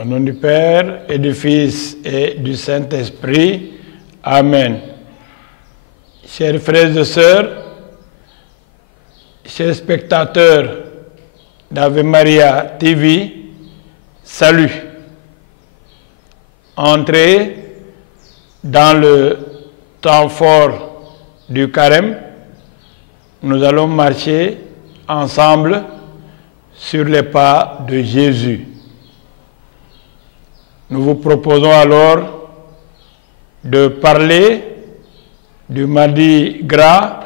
Au nom du Père et du Fils et du Saint-Esprit. Amen. Chers frères et sœurs, chers spectateurs d'Ave Maria TV, salut. Entrez dans le temps fort du carême. Nous allons marcher ensemble sur les pas de Jésus. Nous vous proposons alors de parler du mardi gras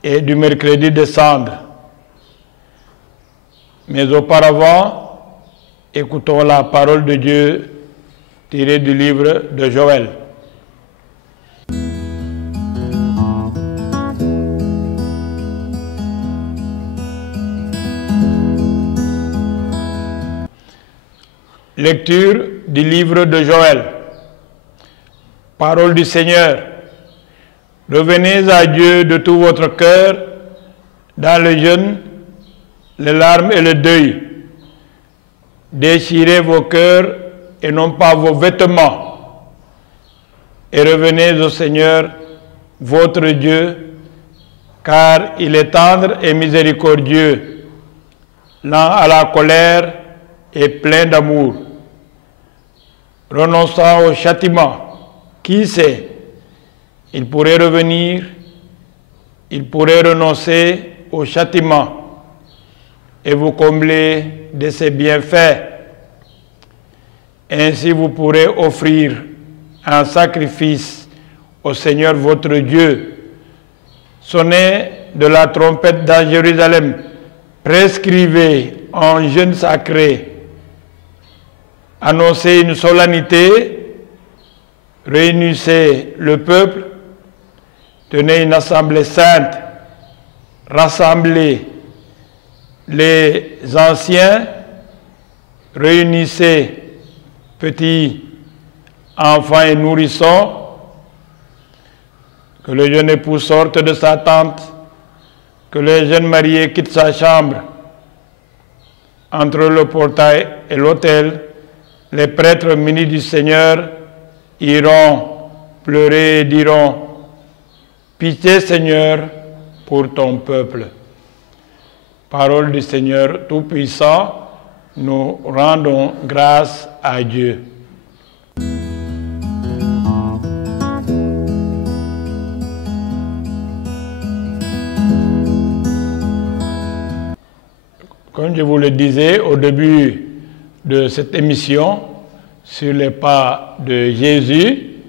et du mercredi des cendres. Mais auparavant, écoutons la parole de Dieu tirée du livre de Joël. Lecture du livre de Joël. Parole du Seigneur. Revenez à Dieu de tout votre cœur, dans le jeûne, les larmes et le deuil. Déchirez vos cœurs et non pas vos vêtements. Et revenez au Seigneur, votre Dieu, car il est tendre et miséricordieux, lent à la colère et plein d'amour. Renonçant au châtiment, qui sait, il pourrait revenir, il pourrait renoncer au châtiment et vous combler de ses bienfaits. Ainsi vous pourrez offrir un sacrifice au Seigneur votre Dieu. Sonnez de la trompette dans Jérusalem, prescrivez en jeûne sacré. Annoncez une solennité, réunissez le peuple, tenez une assemblée sainte, rassemblez les anciens, réunissez petits enfants et nourrissons, que le jeune époux sorte de sa tente, que le jeune marié quitte sa chambre. Entre le portail et l'autel, les prêtres munis du Seigneur iront pleurer et diront: Pitié, Seigneur, pour ton peuple. Parole du Seigneur Tout-Puissant, nous rendons grâce à Dieu. Comme je vous le disais au début de cette émission sur les pas de Jésus,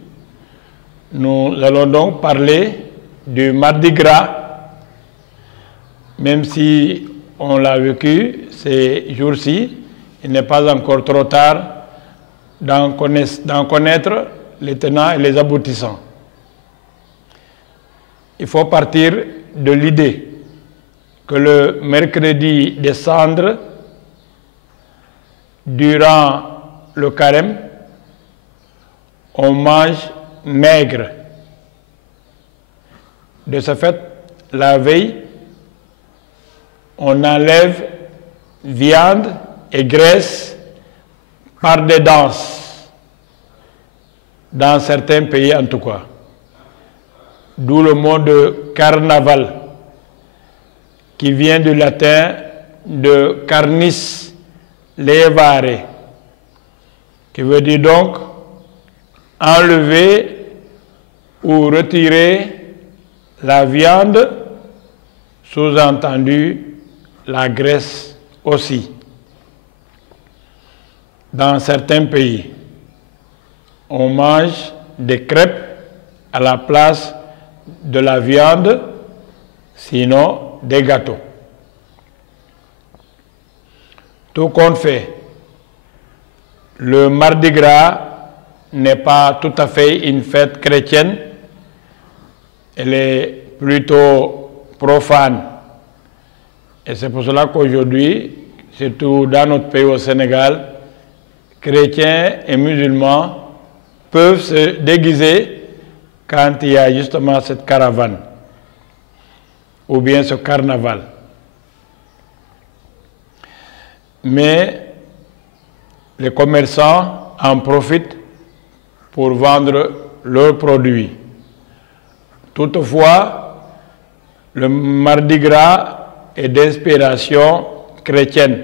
nous allons donc parler du mardi gras, même si on l'a vécu ces jours-ci, il n'est pas encore trop tard d'en connaître les tenants et les aboutissants. Il faut partir de l'idée que le mercredi des cendres, durant le carême, on mange maigre. De ce fait, la veille, on enlève viande et graisse par des danses, dans certains pays en tout cas. D'où le mot de carnaval, qui vient du latin de carnis levare, qui veut dire donc enlever ou retirer la viande, sous-entendu la graisse aussi. Dans certains pays, on mange des crêpes à la place de la viande, sinon des gâteaux. Tout compte fait, le mardi gras n'est pas tout à fait une fête chrétienne, elle est plutôt profane. Et c'est pour cela qu'aujourd'hui, surtout dans notre pays au Sénégal, chrétiens et musulmans peuvent se déguiser quand il y a justement cette caravane ou bien ce carnaval. Mais les commerçants en profitent pour vendre leurs produits. Toutefois, le Mardi Gras est d'inspiration chrétienne.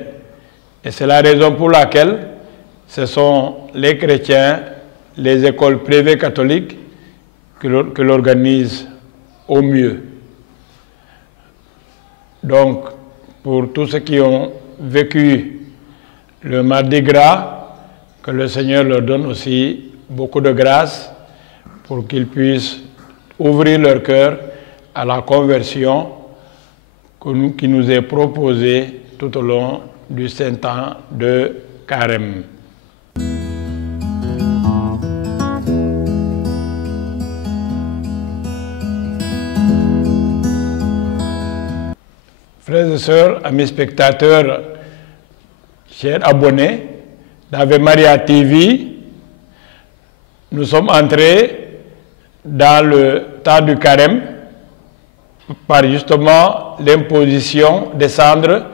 Et c'est la raison pour laquelle ce sont les chrétiens, les écoles privées catholiques que l'organisent au mieux. Donc, pour tous ceux qui ont vécu le Mardi Gras, que le Seigneur leur donne aussi beaucoup de grâce pour qu'ils puissent ouvrir leur cœur à la conversion qui nous est proposée tout au long du Saint-Temps de Carême. Frères et sœurs, amis spectateurs, chers abonnés d'Ave Maria TV, nous sommes entrés dans le temps du Carême par justement l'imposition des cendres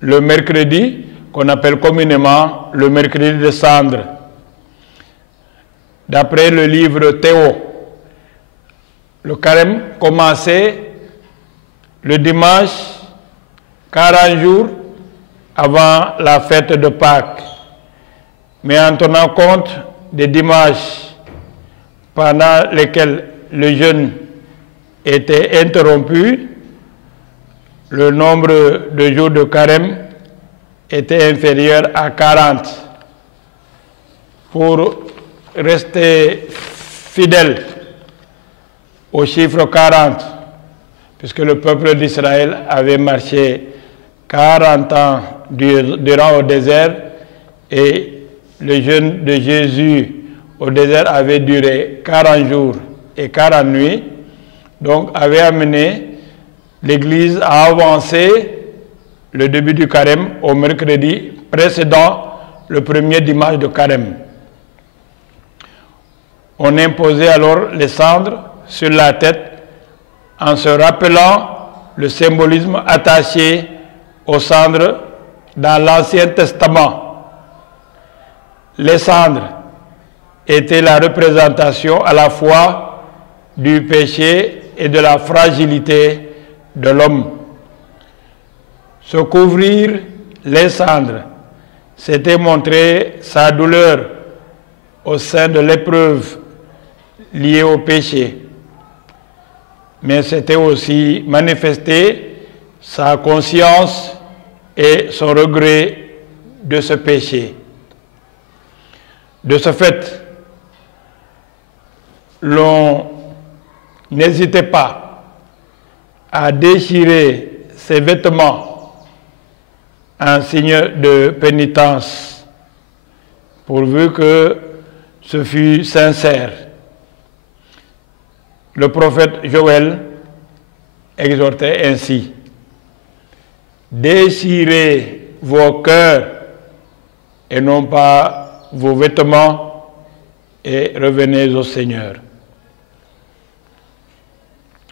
le mercredi, qu'on appelle communément le mercredi des cendres. D'après le livre Théo, le Carême commençait le dimanche 40 jours avant la fête de Pâques. Mais en tenant compte des dimanches pendant lesquels le jeûne était interrompu, le nombre de jours de Carême était inférieur à 40. Pour rester fidèle au chiffre 40, puisque le peuple d'Israël avait marché 40 ans durant au désert et le jeûne de Jésus au désert avait duré 40 jours et 40 nuits, donc avait amené l'Église à avancer le début du Carême au mercredi précédant le premier dimanche de Carême. On imposait alors les cendres sur la tête en se rappelant le symbolisme attaché aux cendres dans l'Ancien Testament. Les cendres étaient la représentation à la fois du péché et de la fragilité de l'homme. Se couvrir les cendres, c'était montrer sa douleur au sein de l'épreuve liée au péché. Mais c'était aussi manifester sa conscience et son regret de ce péché. De ce fait, l'on n'hésitait pas à déchirer ses vêtements en signe de pénitence, pourvu que ce fût sincère. Le prophète Joël exhortait ainsi: déchirez vos cœurs et non pas vos vêtements et revenez au Seigneur.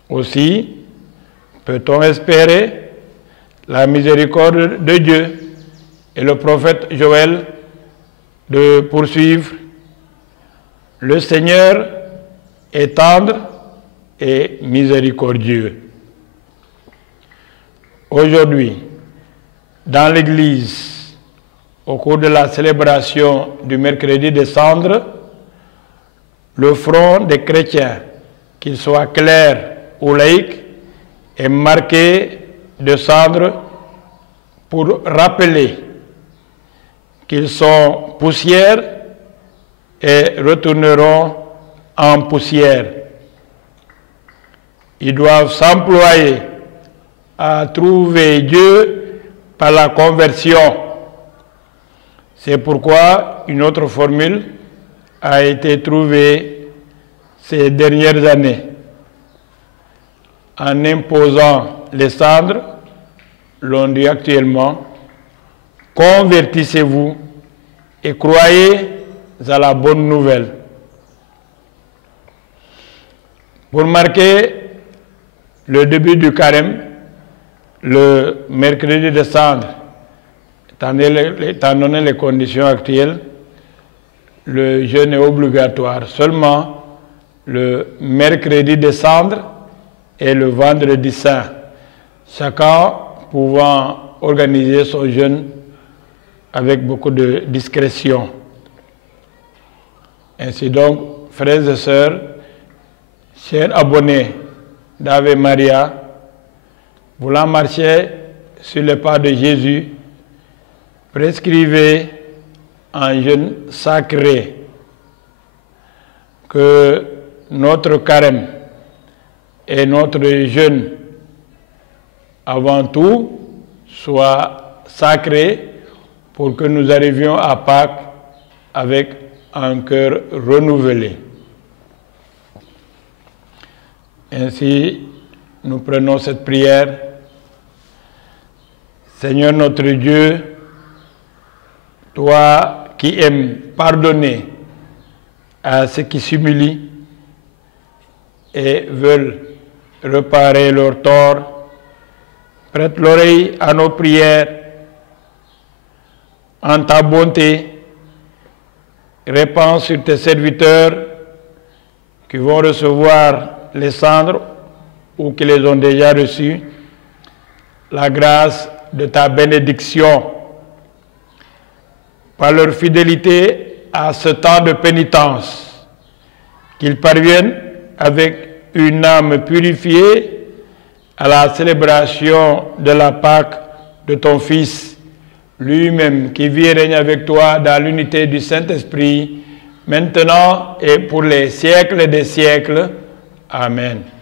Aussi, peut-on espérer la miséricorde de Dieu et le prophète Joël de poursuivre: le Seigneur est tendre et miséricordieux. Aujourd'hui, dans l'Église, au cours de la célébration du mercredi des cendres, le front des chrétiens, qu'ils soient clercs ou laïcs, est marqué de cendres pour rappeler qu'ils sont poussière et retourneront en poussière. Ils doivent s'employer à trouver Dieu par la conversion. C'est pourquoi une autre formule a été trouvée ces dernières années. En imposant les cendres, l'on dit actuellement: convertissez-vous et croyez à la bonne nouvelle. Pour marquer le début du Carême, le mercredi des cendres étant donné les conditions actuelles, le jeûne est obligatoire seulement le mercredi des cendres et le vendredi saint, chacun pouvant organiser son jeûne avec beaucoup de discrétion. Ainsi donc, frères et sœurs, chers abonnés d'Ave Maria, voulant marcher sur les pas de Jésus, prescrivez un jeûne sacré, que notre carême et notre jeûne avant tout soit sacré pour que nous arrivions à Pâques avec un cœur renouvelé. Ainsi, nous prenons cette prière. Seigneur notre Dieu, toi qui aimes pardonner à ceux qui s'humilient et veulent réparer leurs torts, prête l'oreille à nos prières. En ta bonté, répands sur tes serviteurs qui vont recevoir les cendres ou qui les ont déjà reçues, la grâce de ta bénédiction. Par leur fidélité à ce temps de pénitence, qu'ils parviennent avec une âme purifiée à la célébration de la Pâque de ton Fils, lui-même qui vit et règne avec toi dans l'unité du Saint-Esprit, maintenant et pour les siècles des siècles. Amen.